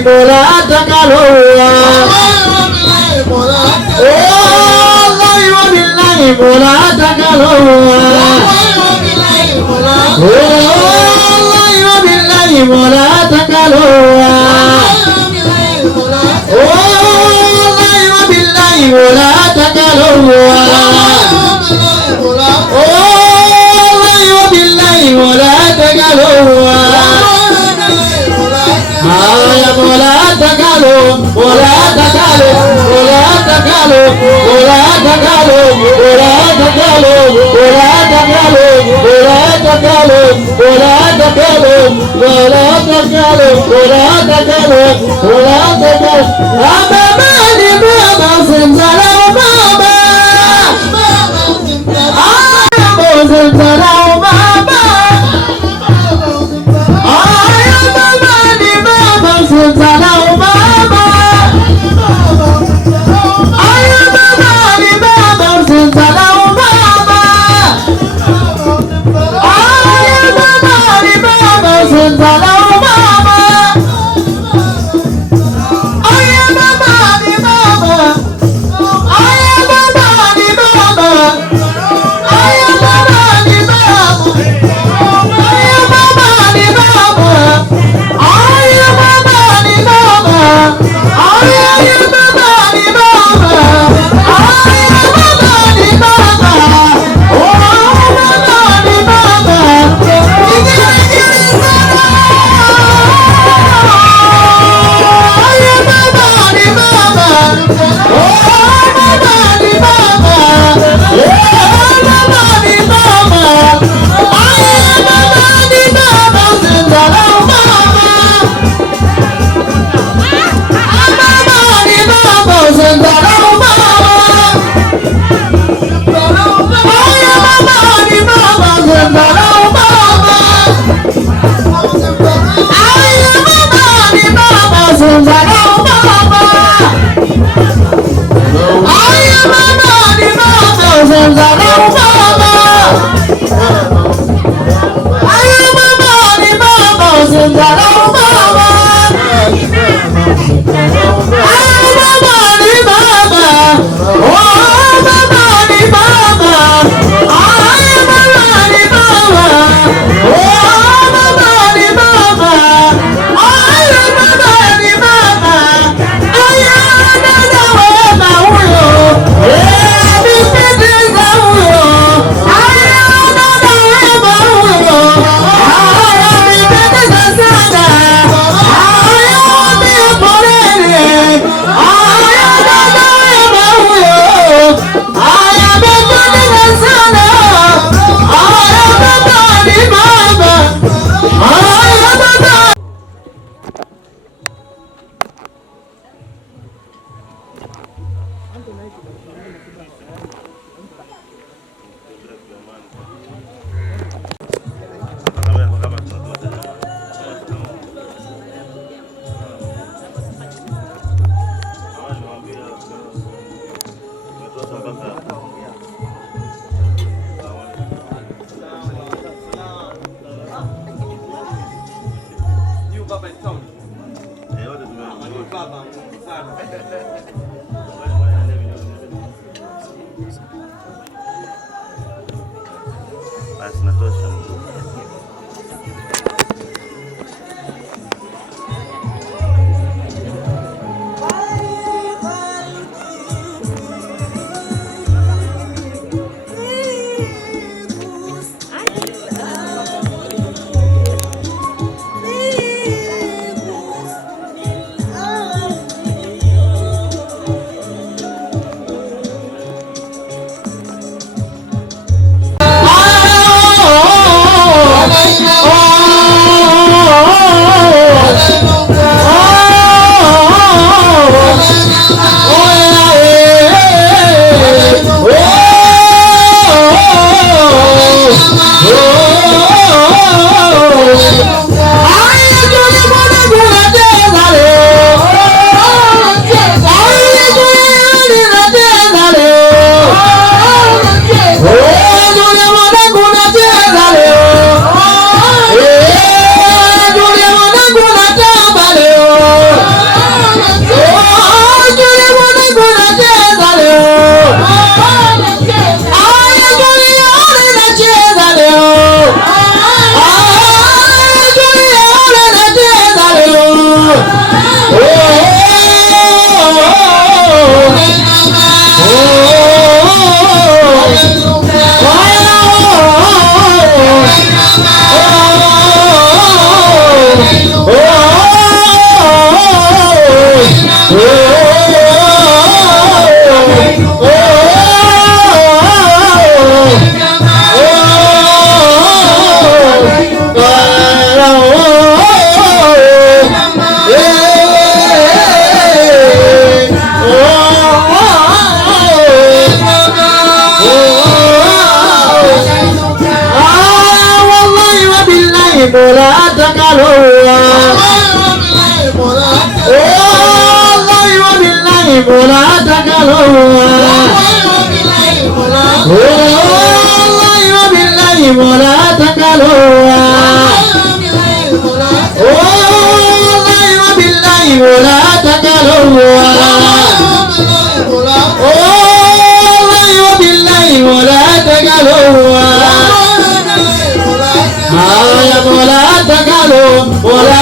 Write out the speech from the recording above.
Mola Takaloa. Mola Takaloa. Mola Takaloa. Mola Takaloa. Mola Takaloa. Ay, Mola Takalo, Mola Takalo, Mola Takalo, Mola Takalo, Mola Takalo, Mola Takalo, Mola Takalo, Mola Takalo, Mola Takalo, Mola Takalo, Mola Takalo. Mama ni mama senzala mama. Mama senzala mama. Senzala mama. Ay mama ni mama senzala mama. Ay mama ni mama senzala mama. Ay mama ni mama. Ay mama ni mama. Ay mama ni mama. Ay mama ni mama. Ay mama ni mama. Ay mama ni mama. Ay mama ni mama. Oh mama ni mama. Ingine sana. Ay mama ni mama. Oh mama ni mama. Mama ni mama. Ay mama ni mama. Senzala mama. Senzala mama. Ay mama ni mama senzala mama. Ay mama ni mama senzala mama. Ay mama ni mama senzala mama. Ay mama ni mama senzala mama. Ay mama ni mama. Oh mama ni mama. Ay mama ni mama. Oh mama ni mama. Ay mama ni mama. Ay dada wema huyo. Nipendeza huyo. Ay dada wema huyo. Ay nipendeza sana. Ay poleni. Ay dada wema huyo. Ay amependeza sana. Ay mama ni mama. Ay mama. Basi natosha. ولا تكلوا والله وبالله ولا تكلوا والله وبالله ولا تكلوا والله وبالله ولا تكلوا والله وبالله ولا تكلوا ولا تكلوا ولا